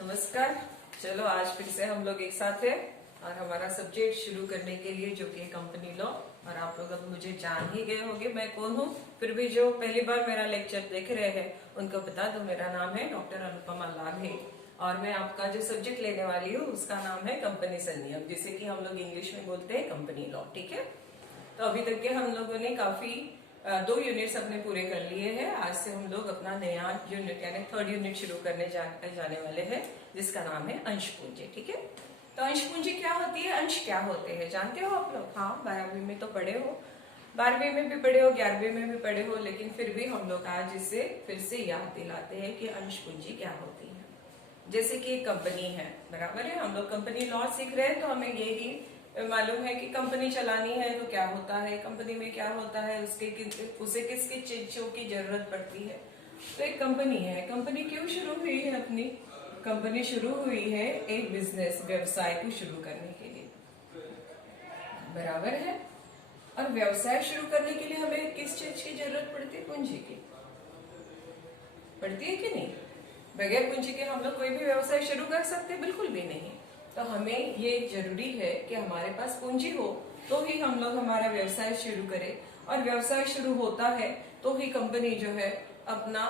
नमस्कार। चलो आज फिर से हम लोग एक साथ हैं और हमारा सब्जेक्ट शुरू करने के लिए जो कि कंपनी लॉ। और आप लोग अब मुझे जान ही गए होंगे मैं कौन हूँ। फिर भी जो पहली बार मेरा लेक्चर देख रहे हैं उनको बता दो, मेरा नाम है डॉक्टर अनुपमा लागे और मैं आपका जो सब्जेक्ट लेने वाली हूँ उसका नाम है कंपनी संनियम, जिसे कि हम लोग इंग्लिश में बोलते हैं कंपनी लॉ। ठीक है, तो अभी तक के हम लोगों ने काफी 2 यूनिट्स अपने पूरे कर लिए हैं। आज से हम लोग अपना नया यूनिट यानी 3rd यूनिट शुरू करने जाने वाले हैं, जिसका नाम है अंश पूंजी। ठीक है, तो अंश पूंजी क्या होती है, अंश क्या होते हैं जानते हो आप लोग? हाँ, 12वीं में तो पढ़े हो, 12वीं में भी पढ़े हो, 11वीं में भी पढ़े हो, लेकिन फिर भी हम लोग आज इसे फिर से याद दिलाते हैं कि अंश पूंजी क्या होती है। जैसे कि एक कंपनी है, बराबर है, हम लोग कंपनी लॉ सीख रहे हैं तो हमें यही मालूम है कि कंपनी चलानी है तो क्या होता है, कंपनी में क्या होता है, उसे किस किस चीजों की जरूरत पड़ती है। तो एक कंपनी है, कंपनी क्यों शुरू हुई है? अपनी कंपनी शुरू हुई है एक बिजनेस व्यवसाय को शुरू करने के लिए, बराबर है। और व्यवसाय शुरू करने के लिए हमें किस चीज की जरूरत पड़ती है? पूंजी की पड़ती है कि नहीं? बगैर पूंजी के हम लोग कोई भी व्यवसाय शुरू कर सकते हैं? बिल्कुल भी नहीं। तो हमें ये जरूरी है कि हमारे पास पूंजी हो तो ही हम लोग हमारा व्यवसाय शुरू करें, और व्यवसाय शुरू होता है तो ही कंपनी जो है अपना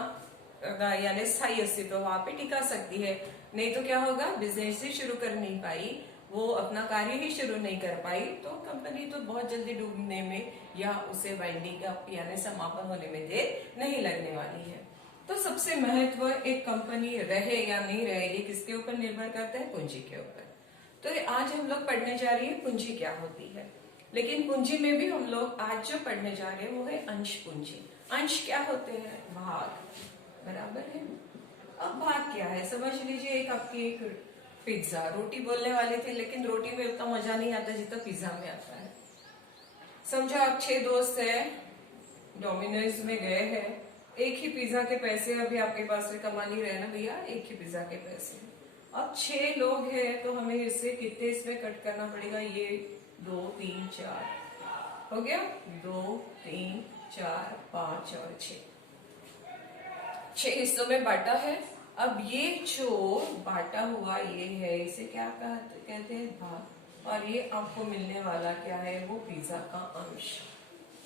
यानी स्थायी अस्तित्व वहां पे टिका सकती है। नहीं तो क्या होगा, बिजनेस ही शुरू कर नहीं पाई, वो अपना कार्य ही शुरू नहीं कर पाई, तो कंपनी तो बहुत जल्दी डूबने में या उसे वाइंडिंग अप यानी समापन होने में देर नहीं लगने वाली है। तो सबसे महत्व एक कंपनी रहे या नहीं रहे ये किसके ऊपर निर्भर करता है? पूंजी के ऊपर। तो आज हम लोग पढ़ने जा रही है पूंजी क्या होती है, लेकिन पूंजी में भी हम लोग आज जो पढ़ने जा रहे हैं वो है अंश पूंजी। अंश क्या होते हैं? भाग, बराबर है। अब भाग क्या है समझ लीजिए। एक आपकी एक पिज्जा, रोटी बोलने वाले थे लेकिन रोटी में उतना मजा नहीं आता जितना पिज्जा में आता है। समझो आप 6 दोस्त है, डोमिनोज में गए हैं, एक ही पिज्जा के पैसे अभी आपके पास से कमा नहीं रहे ना भैया, एक ही पिज्जा के पैसे। अब 6 लोग हैं तो हमें इससे कितने इसमें कट करना पड़ेगा? ये 2 3 4 हो गया, 2 3 4 5 और 6 हिस्सों में बांटा है। अब ये जो बांटा हुआ ये है, इसे क्या कहते हैं? भाग। और ये आपको मिलने वाला क्या है? वो पिज्जा का अंश।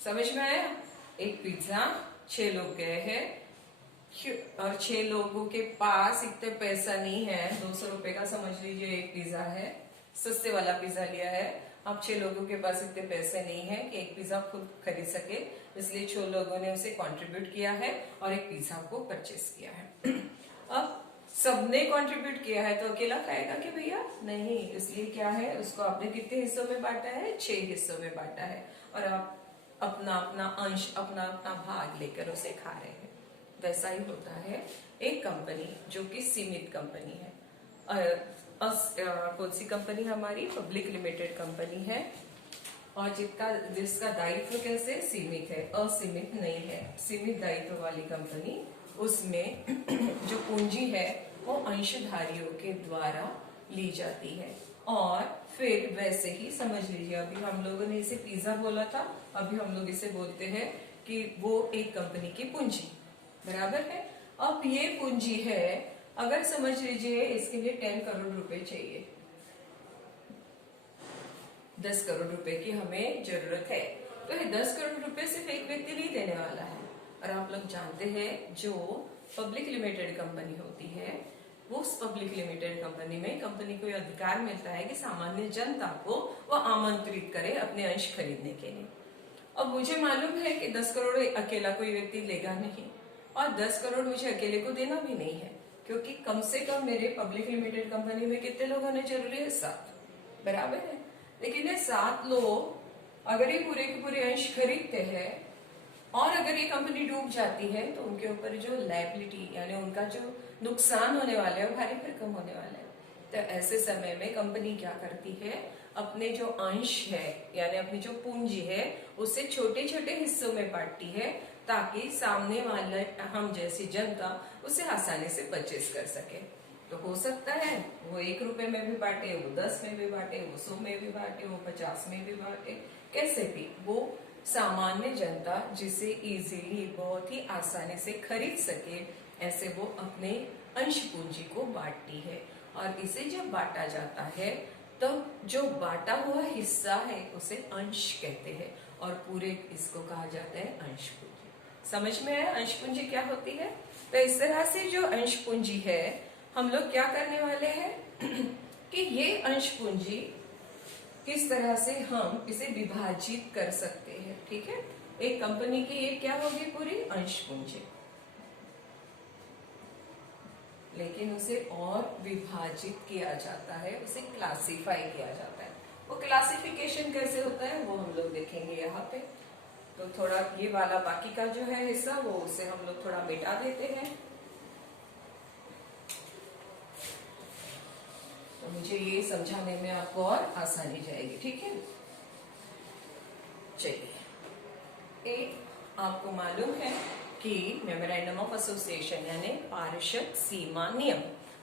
समझ में आया? एक पिज्जा, 6 लोग गए हैं और 6 लोगों के पास इतने पैसा नहीं है, 200 रुपए का समझ लीजिए एक पिज्जा है, सस्ते वाला पिज्जा लिया है। अब 6 लोगों के पास इतने पैसे नहीं है कि एक पिज्जा खुद खरीद सके, इसलिए 6 लोगों ने उसे कंट्रीब्यूट किया है और एक पिज्जा को परचेस किया है। अब सबने कंट्रीब्यूट किया है तो अकेला खाएगा कि भैया? नहीं, इसलिए क्या है, उसको आपने कितने हिस्सों में बांटा है? 6 हिस्सों में बांटा है, और आप अपना अपना अंश, अपना अपना भाग लेकर उसे खा रहे हैं। वैसा ही होता है एक कंपनी जो कि सीमित कंपनी है। कौन सी कंपनी? हमारी पब्लिक लिमिटेड कंपनी है, और जिसका दायित्व कैसे? सीमित है, असीमित नहीं है। सीमित दायित्व वाली कंपनी, उसमें जो पूंजी है वो अंशधारियों के द्वारा ली जाती है। और फिर वैसे ही समझ लीजिए, अभी हम लोगों ने इसे पिज्जा बोला था, अभी हम लोग इसे बोलते हैं कि वो एक कंपनी की पूंजी, बराबर है। अब ये पूंजी है, अगर समझ लीजिए इसके लिए 10 करोड़ रुपए चाहिए, 10 करोड़ रुपए की हमें जरूरत है, तो ये 10 करोड़ रुपए सिर्फ एक व्यक्ति नहीं देने वाला है। और आप लोग जानते हैं जो पब्लिक लिमिटेड कंपनी होती है, वो उस पब्लिक लिमिटेड कंपनी में कंपनी को अधिकार मिलता है कि सामान्य जनता को वो आमंत्रित करे अपने अंश खरीदने के लिए। अब मुझे मालूम है कि 10 करोड़ अकेला कोई व्यक्ति लेगा नहीं, और 10 करोड़ मुझे अकेले को देना भी नहीं है, क्योंकि कम से कम मेरे पब्लिक लिमिटेड कंपनी में कितने लोग होने जरूरी है? 7, बराबर है। लेकिन ये 7 लोग अगर ये पूरे के पूरे अंश खरीदते हैं और अगर ये कंपनी डूब जाती है तो उनके ऊपर जो लायबिलिटी यानी उनका जो नुकसान होने वाला है वो भारी भरकम होने वाला है। तो ऐसे समय में कंपनी क्या करती है? अपने जो अंश है यानी अपनी जो पूंजी है उसे छोटे छोटे हिस्सों में बांटती है, ताकि सामने वाले हम जैसी जनता उसे आसानी से परचेस कर सके। तो हो सकता है वो 1 रुपए में भी बांटे, वो 10 में भी बांटे, वो 100 में भी बांटे, वो 50 में भी बांटे, कैसे भी वो सामान्य जनता जिसे इजीली बहुत ही आसानी से खरीद सके, ऐसे वो अपने अंश पूंजी को बांटती है। और इसे जब बांटा जाता है तो जो बांटा हुआ हिस्सा है उसे अंश कहते हैं और पूरे इसको कहा जाता है अंश पूंजी। समझ में आया अंश पूंजी क्या होती है? तो इस तरह से जो अंश पूंजी है हम लोग क्या करने वाले हैं कि ये अंश पूंजी किस तरह से हम इसे विभाजित कर सकते हैं। ठीक है, एक कंपनी की ये क्या होगी? पूरी अंश पूंजी, लेकिन उसे और विभाजित किया जाता है, उसे क्लासिफाई किया जाता है। वो क्लासिफिकेशन कैसे होता है वो हम लोग देखेंगे यहाँ पे। तो थोड़ा ये वाला बाकी का जो है हिस्सा वो उसे हम लोग थोड़ा मिटा देते हैं, तो मुझे ये समझाने में आपको और आसानी जाएगी। ठीक है, चलिए, एक आपको मालूम है कि मेमोरेंडम ऑफ एसोसिएशन यानी पार्षद सीमा नियम,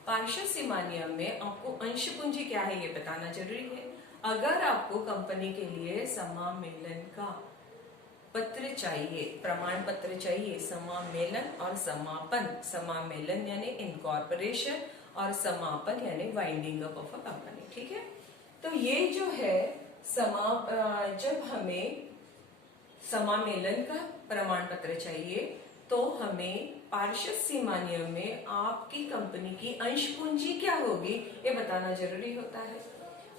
पार्षद सीमा नियम में आपको अंश पूंजी क्या है ये बताना जरूरी है। अगर आपको कंपनी के लिए समामेलन का पत्र चाहिए, प्रमाण पत्र चाहिए, समामेलन और समापन, समामेलन यानी इनकॉर्पोरेशन और समापन यानी winding up of a company. ठीक है, तो ये जो है जब हमें समामेलन का प्रमाण पत्र चाहिए तो हमें पार्षद सीमा नियम में आपकी कंपनी की अंश पूंजी क्या होगी ये बताना जरूरी होता है।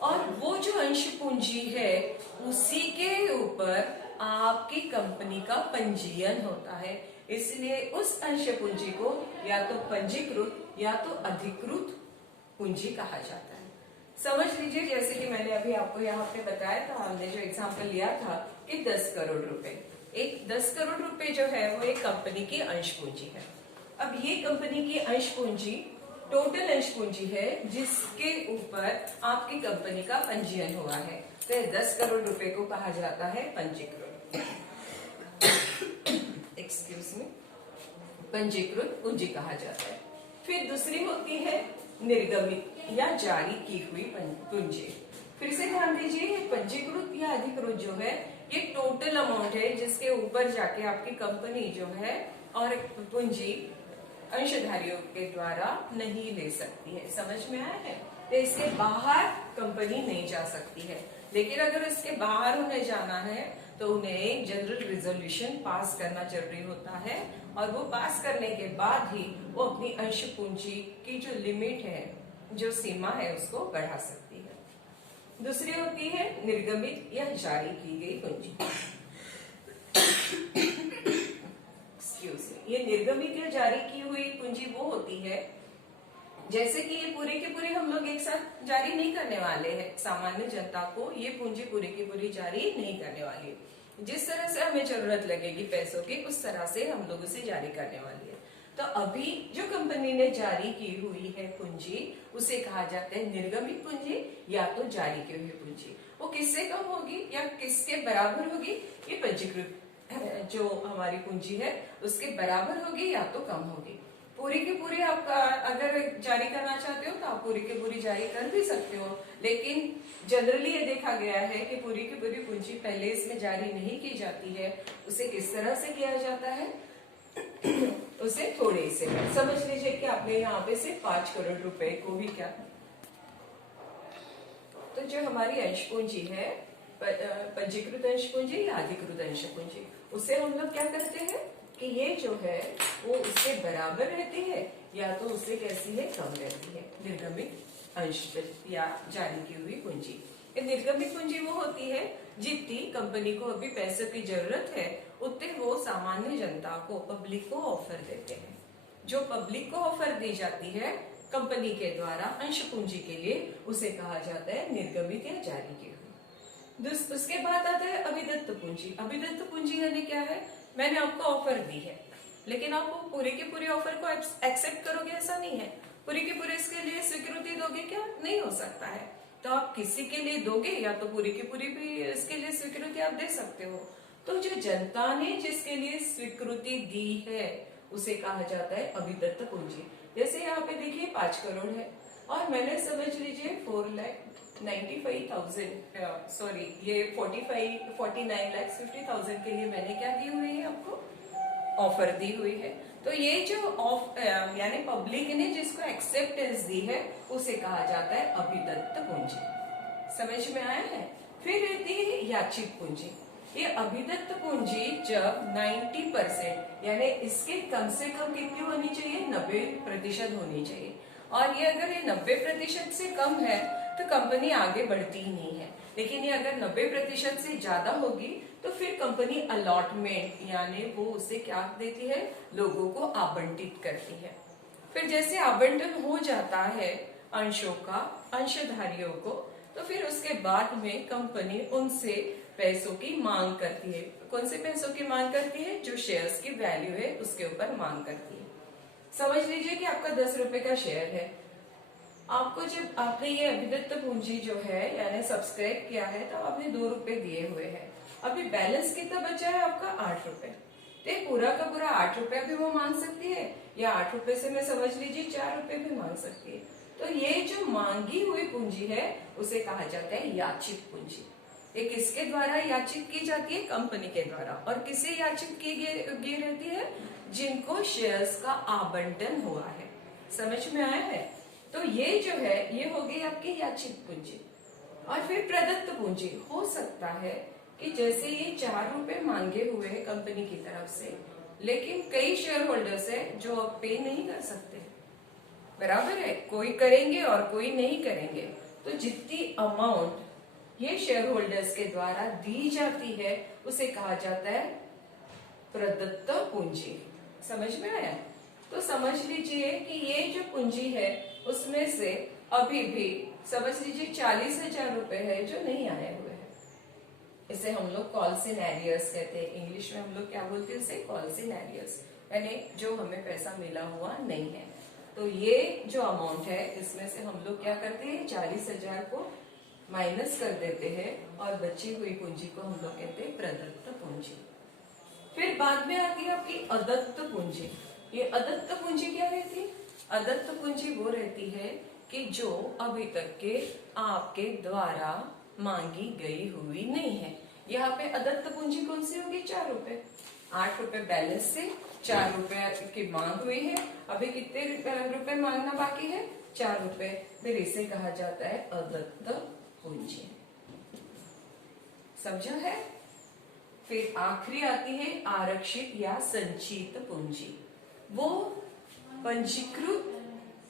और वो जो अंश पूंजी है उसी के ऊपर आपकी कंपनी का पंजीयन होता है, इसलिए उस अंश पूंजी को या तो पंजीकृत या तो अधिकृत पूंजी कहा जाता है। समझ लीजिए, जैसे कि मैंने अभी आपको यहाँ पे बताया था, हमने जो एग्जांपल लिया था कि 10 करोड़ रुपए, एक 10 करोड़ रुपए जो है वो एक कंपनी की अंश पूंजी है। अब ये कंपनी की अंश पूंजी टोटल अंश पूंजी है जिसके ऊपर आपकी कंपनी का पंजीयन हुआ है, तो 10 करोड़ रुपए को कहा जाता है पंजीकृत, एक्सक्यूज मी, पंजीकृत पूंजी कहा जाता है। फिर दूसरी होती है निर्गमित या जारी की हुई पूंजी। फिर से ध्यान दीजिए, ये पंजीकृत या अधिकृत जो है ये टोटल अमाउंट है जिसके ऊपर जाके आपकी कंपनी जो है और पूंजी अंशधारियों के द्वारा नहीं ले सकती है। समझ में आया है? तो इसके बाहर कंपनी नहीं जा सकती है, लेकिन अगर इसके बाहर उन्हें जाना है तो उन्हें एक जनरल रिजोल्यूशन पास करना जरूरी होता है और वो पास करने के बाद ही वो अपनी अंश पूंजी की जो लिमिट है, जो सीमा है, उसको बढ़ा सकती है। दूसरी होती है निर्गमित या जारी की गई पूंजी। ये निर्गमित या जारी की हुई पूंजी वो होती है जैसे कि ये पूरे के पूरे हम लोग एक साथ जारी नहीं करने वाले हैं, सामान्य जनता को ये पूंजी पूरी की पूरी जारी नहीं करने वाली है। जिस तरह से हमें जरूरत लगेगी पैसों की उस तरह से हम लोग उसे जारी करने वाली है। तो अभी जो कंपनी ने जारी की हुई है पूंजी उसे कहा जाता है निर्गमित पूंजी या तो जारी की हुई पूंजी। वो किससे कम होगी या किसके बराबर होगी? ये पंजीकृत जो हमारी पूंजी है उसके बराबर होगी या तो कम होगी। पूरी की पूरी आप अगर जारी करना चाहते हो तो आप पूरी की पूरी जारी कर भी सकते हो, लेकिन जनरली ये देखा गया है कि पूरी की पूरी पूंजी पहले इसमें जारी नहीं की जाती है। उसे किस तरह से किया जाता है उसे थोड़े से समझ लीजिए कि आपने यहाँ पे से 5 करोड़ रुपए को भी क्या, तो जो हमारी अंश पूंजी है पंजीकृत अंश पूंजी या अधिकृत अंश पूंजी, उसे हम लोग क्या करते हैं कि ये जो है वो उसके बराबर रहती है या तो उससे कैसी है, कम रहती है। निर्गमित अंश या जारी की हुई पूंजी। निर्गमित पूंजी वो होती है जितनी कंपनी को अभी पैसों की जरूरत है उतने वो सामान्य जनता को, पब्लिक को ऑफर देते हैं। जो पब्लिक को ऑफर दी जाती है कंपनी के द्वारा अंश पूंजी के लिए उसे कहा जाता है निर्गमित या जारी की हुई। उसके बाद आता है अभिदत्त पूंजी। अभिदत्त पूंजी यानी क्या है? मैंने आपको ऑफर दी है लेकिन आप पूरे के पूरे ऑफर को एक्सेप्ट करोगे ऐसा नहीं है। पूरी के पूरे इसके लिए स्वीकृति दोगे क्या? नहीं हो सकता है। तो आप किसी के लिए दोगे या तो पूरी की पूरी भी इसके लिए स्वीकृति आप दे सकते हो। तो जो जनता ने जिसके लिए स्वीकृति दी है उसे कहा जाता है अभिदत्त पूंजी। जैसे यहाँ पे देखिए 5 करोड़ है और मैंने समझ लीजिए 4,95,000 सॉरी ये 49,50,000 के लिए मैंने क्या दी हुई है, आपको ऑफर दी हुई है। तो ये जो ऑफ यानी पब्लिक ने जिसको एक्सेप्टेंस दी है उसे कहा जाता है अभिदत्त पूंजी। समझ में आया है। फिर रहती है याचित पूंजी। ये अभिदत्त पूंजी जब 90% यानी इसके कम से कम कितनी होनी चाहिए, 90% होनी चाहिए। और ये अगर ये 90% से कम है तो कंपनी आगे बढ़ती ही नहीं है। लेकिन ये अगर 90% से ज्यादा होगी तो फिर कंपनी अलॉटमेंट यानी वो उसे क्या देती है, लोगों को आवंटित करती है। फिर जैसे आवंटन हो जाता है अंशों का अंशधारियों को, तो फिर उसके बाद में कंपनी उनसे पैसों की मांग करती है। कौन से पैसों की मांग करती है, जो शेयर्स की वैल्यू है उसके ऊपर मांग करती है। समझ लीजिए कि आपका 10 रुपए का शेयर है, आपको जब आपने ये अभिदत्त पूंजी जो है यानी सब्सक्राइब किया है तो आपने 2 रुपए दिए हुए हैं। अभी बैलेंस कितना बचा है आपका, 8 रुपए। तो पूरा का पूरा 8 रुपया भी वो मांग सकती है, या 8 रुपए से मैं समझ लीजिए 4 रुपए भी मांग सकती है। तो ये जो मांगी हुई पूंजी है उसे कहा जाता है याचित पूंजी। ये किसके द्वारा याचित की जाती है, कंपनी के द्वारा। और किसे याचित की गई रहती है, जिनको शेयर्स का आवंटन हुआ है। समझ में आया है। तो ये जो है ये हो गई आपकी याचित पूंजी। और फिर प्रदत्त पूंजी हो सकता है कि जैसे ये 4 रुपए मांगे हुए हैं कंपनी की तरफ से, लेकिन कई शेयर होल्डर्स है जो अब पे नहीं कर सकते, बराबर है, कोई करेंगे और कोई नहीं करेंगे। तो जितनी अमाउंट ये शेयर होल्डर्स के द्वारा दी जाती है उसे कहा जाता है प्रदत्त पूंजी। समझ में आया। तो समझ लीजिए कि ये जो पूंजी है उसमें से अभी भी समझ लीजिए 40,000 रुपए है जो नहीं आए हुए हैं। इसे हम लोग कॉल्स इन एरियर्स कहते हैं। इंग्लिश में हम लोग क्या बोलते हैं, इसे कॉल्स इन एरियर्स, यानी जो हमें पैसा मिला हुआ नहीं है। तो ये जो अमाउंट है इसमें से हम लोग क्या करते हैं, 40,000 को माइनस कर देते हैं और बची हुई पूंजी को हम लोग कहते हैं प्रदत्त पूंजी। फिर बाद में आती है आपकी अदत्त पूंजी। ये अदत्त पूंजी क्या रहती है, अदत्त पूंजी वो रहती है कि जो अभी तक के आपके द्वारा मांगी गई हुई नहीं है। यहाँ पे अदत्त पूंजी कौन सी होगी, 4 रुपए। 8 रुपए बैलेंस से 4 रुपए की मांग हुई है, अभी कितने रुपए मांगना बाकी है, 4 रुपए। फिर इसे कहा जाता है अदत्त पूंजी। समझा है। फिर आखिरी आती है आरक्षित या संचित पूंजी। वो पंजीकृत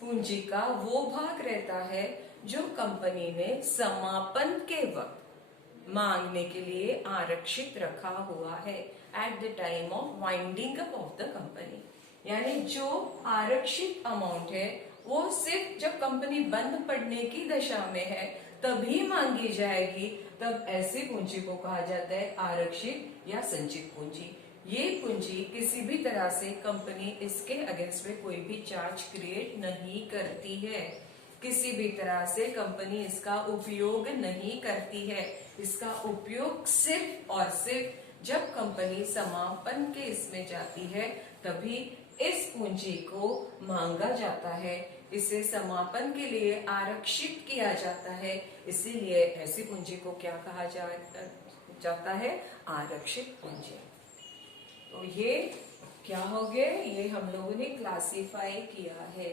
पूंजी का वो भाग रहता है जो कंपनी ने समापन के वक्त मांगने के लिए आरक्षित रखा हुआ है, at the time of winding up of the company. यानी जो आरक्षित अमाउंट है वो सिर्फ जब कंपनी बंद पड़ने की दशा में है तभी मांगी जाएगी, तब ऐसी पूंजी को कहा जाता है आरक्षित या संचित पूंजी। ये पूंजी किसी भी तरह से कंपनी इसके अगेंस्ट में कोई भी चार्ज क्रिएट नहीं करती है, किसी भी तरह से कंपनी इसका उपयोग नहीं करती है। इसका उपयोग सिर्फ और सिर्फ जब कंपनी समापन के इसमें जाती है तभी इस पूंजी को मांगा जाता है, इसे समापन के लिए आरक्षित किया जाता है। इसीलिए ऐसी पूंजी को क्या कहा जाता है, आरक्षित पूंजी। तो ये क्या हो गए, ये हम लोगों ने क्लासिफाई किया है।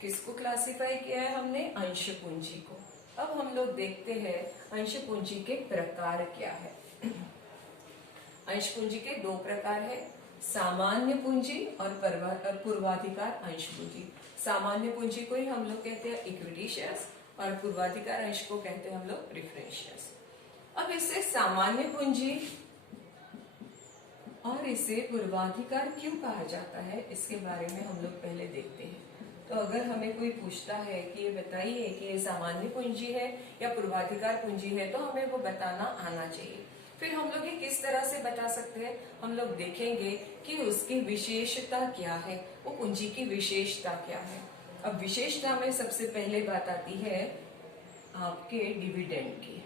किसको क्लासिफाई किया है हमने, अंश पूंजी को। अब हम लोग देखते हैं अंश पूंजी के प्रकार क्या है। अंश पूंजी के 2 प्रकार है, सामान्य पूंजी और पूर्वाधिकार अंश पूंजी। सामान्य पूंजी को ही हम लोग कहते हैं इक्विटी शेयर्स और पूर्वाधिकार अंश को कहते हैं हम लोग प्रेफरेंस शेयर्स। अब इसे सामान्य पूंजी और इसे पूर्वाधिकार क्यों कहा जाता है इसके बारे में हम लोग पहले देखते हैं। तो अगर हमें कोई पूछता है कि ये बताइए कि ये सामान्य पूंजी है या पूर्वाधिकार पूंजी है, तो हमें वो बताना आना चाहिए। फिर हम लोग ये किस तरह से बता सकते हैं, हम लोग देखेंगे कि उसकी विशेषता क्या है, वो पूंजी की विशेषता क्या है। अब विशेषता में सबसे पहले बात आती है आपके डिविडेंड की,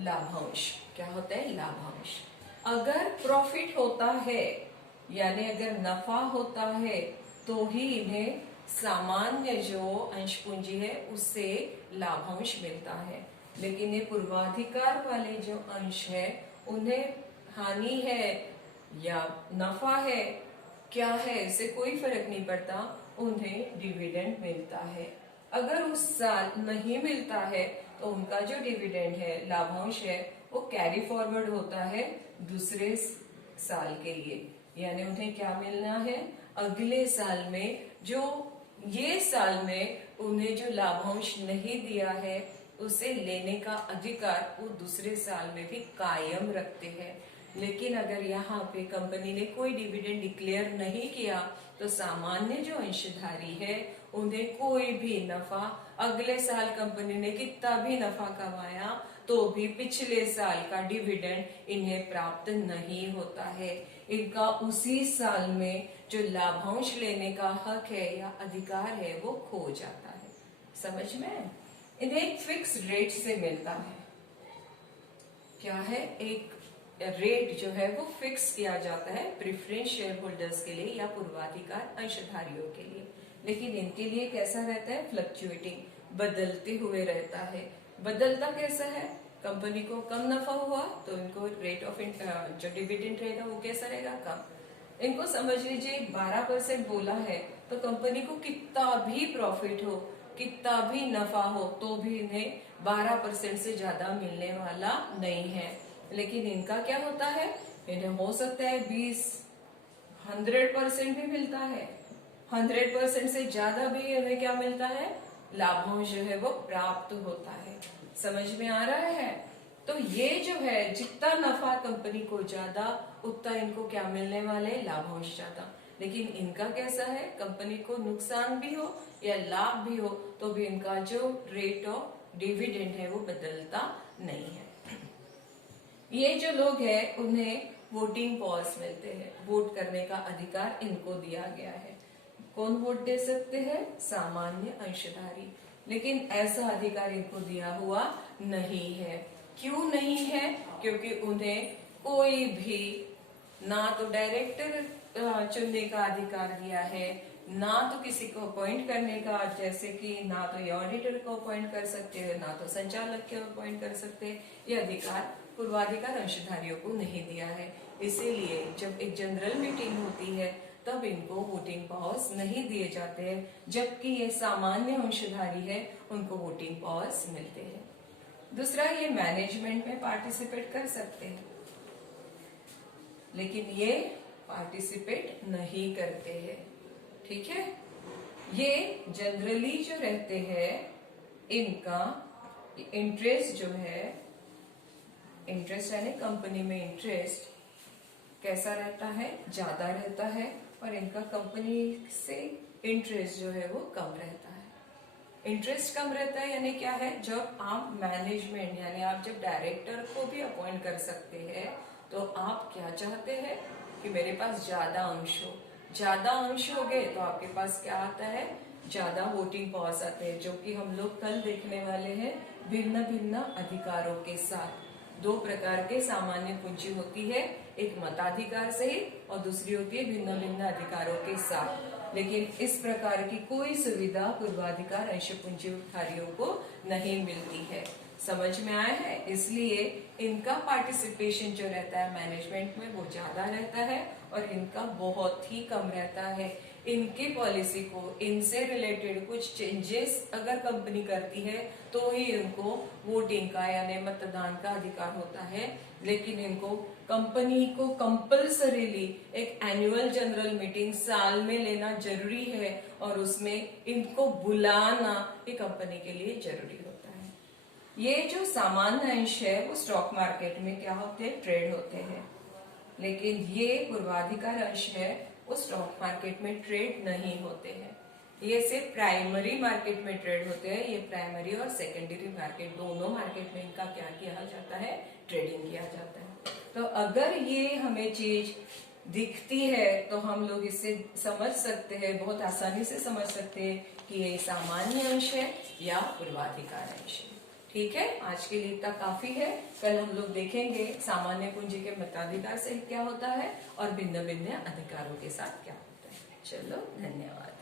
लाभांश। क्या होता है, लाभांश। अगर प्रॉफिट होता है यानी अगर नफा होता है तो ही इन्हें सामान्य जो अंश पूंजी है उससे लाभांश मिलता है। लेकिन ये पूर्वाधिकार वाले जो अंश है उन्हें हानि है या नफा है, क्या है, इससे कोई फर्क नहीं पड़ता, उन्हें डिविडेंड मिलता है। अगर उस साल नहीं मिलता है तो उनका जो डिविडेंड है, लाभांश है, वो कैरी फॉरवर्ड होता है दूसरे साल के लिए। यानी उन्हें क्या मिलना है, अगले साल में, जो ये साल में उन्हें जो लाभांश नहीं दिया है उसे लेने का अधिकार वो दूसरे साल में भी कायम रखते हैं। लेकिन अगर यहाँ पे कंपनी ने कोई डिविडेंड डिक्लेयर नहीं किया तो सामान्य जो अंशधारी है उन्हें कोई भी नफा, अगले साल कंपनी ने कितना भी नफा कमाया तो भी पिछले साल का डिविडेंड इन्हें प्राप्त नहीं होता है। इनका उसी साल में जो लाभांश लेने का हक है या अधिकार है वो खो जाता है। समझ में? इन्हें एक फिक्स रेट से मिलता है। क्या है? एक रेट जो है वो फिक्स किया जाता है प्रेफरेंस शेयर होल्डर्स के लिए या पूर्वाधिकार अंशधारियों के लिए। लेकिन इनके लिए कैसा रहता है? फ्लक्चुएटिंग, बदलते हुए रहता है। बदलता कैसा है? कंपनी को कम नफा हुआ तो इनको रेट ऑफ जो डिविडेंड रहेगा वो कैसा रहेगा? कम। इनको समझ लीजिए 12% बोला है तो कंपनी को कितना भी प्रॉफिट हो, कितना भी नफा हो, तो भी इन्हें 12% से ज्यादा मिलने वाला नहीं है। लेकिन इनका क्या होता है? इन्हें हो सकता है 100% भी मिलता है, 100% से ज्यादा भी इन्हें क्या मिलता है? लाभांश जो है वो प्राप्त होता है। समझ में आ रहा है? तो ये जो है, जितना नफा कंपनी को ज्यादा उतना इनको क्या मिलने वाले? लाभांश ज्यादा। लेकिन इनका कैसा है? कंपनी को नुकसान भी हो या लाभ भी हो तो भी इनका जो रेट ऑफ डिविडेंड है वो बदलता नहीं है। ये जो लोग हैं उन्हें वोटिंग पावर्स मिलते हैं, वोट करने का अधिकार इनको दिया गया है। कौन वोट दे सकते हैं? सामान्य अंशधारी। लेकिन ऐसा अधिकार इनको दिया हुआ नहीं है। क्यों नहीं है? क्योंकि उन्हें कोई भी ना तो डायरेक्टर चुनने का अधिकार दिया है, ना तो किसी को अपॉइंट करने का, जैसे कि ना तो ये ऑडिटर को अपॉइंट कर सकते हैं, ना तो संचालक को अपॉइंट कर सकते हैं। ये अधिकार पूर्वाधिकार अंशधारियों को नहीं दिया है। इसीलिए जब एक जनरल मीटिंग होती है तब इनको वोटिंग पावर्स नहीं दिए जाते हैं, जबकि ये सामान्य अंशधारी है उनको वोटिंग पावर्स मिलते हैं। दूसरा, ये मैनेजमेंट में पार्टिसिपेट कर सकते हैं, लेकिन ये पार्टिसिपेट नहीं करते हैं। ठीक है? ये जनरली जो रहते हैं इनका इंटरेस्ट जो है, इंटरेस्ट यानी कंपनी में इंटरेस्ट कैसा रहता है? ज्यादा रहता है। और इनका कंपनी से इंटरेस्ट जो है वो कम रहता है। इंटरेस्ट कम रहता है यानी क्या है? जब आप मैनेजमेंट यानी आप जब डायरेक्टर को भी अपॉइंट कर सकते हैं तो आप क्या चाहते हैं कि मेरे पास ज्यादा अंश हो। ज्यादा अंश हो गए तो आपके पास क्या आता है? ज्यादा वोटिंग पावर्स आते हैं, जो कि हम लोग कल देखने वाले हैं। भिन्न भिन्न अधिकारों के साथ दो प्रकार के सामान्य पूंजी होती है, एक मताधिकार सहित और दूसरी होती है भिन्न भिन्न अधिकारों के साथ। लेकिन इस प्रकार की कोई सुविधा पूर्वाधिकार अंश पूंजीधारियों को नहीं मिलती है। समझ में आया है? इसलिए इनका पार्टिसिपेशन जो रहता है मैनेजमेंट में वो ज्यादा रहता है और इनका बहुत ही कम रहता है। इनकी पॉलिसी को, इनसे रिलेटेड कुछ चेंजेस अगर कंपनी करती है तो ही इनको वोटिंग का यानी मतदान का अधिकार होता है। लेकिन इनको कंपनी को कंपल्सरीली एक एनुअल जनरल मीटिंग साल में लेना जरूरी है और उसमें इनको बुलाना ये कंपनी के लिए जरूरी होता है। ये जो सामान्य अंश है वो स्टॉक मार्केट में क्या होते हैं? ट्रेड होते हैं। लेकिन ये पूर्वाधिकार अंश है वो स्टॉक मार्केट में ट्रेड नहीं होते हैं। ये सिर्फ प्राइमरी मार्केट में ट्रेड होते हैं। ये प्राइमरी और सेकेंडरी मार्केट दोनों मार्केट में इनका क्या किया जाता है? ट्रेडिंग किया जाता है। तो अगर ये हमें चीज दिखती है तो हम लोग इससे समझ सकते हैं, बहुत आसानी से समझ सकते हैं कि ये सामान्य अंश है या पूर्वाधिकार अंश है। ठीक है? आज के लिए इतना काफी है। कल हम लोग देखेंगे सामान्य पूंजी के मताधिकार से क्या होता है और भिन्न भिन्न अधिकारों के साथ क्या होता है। चलो, धन्यवाद।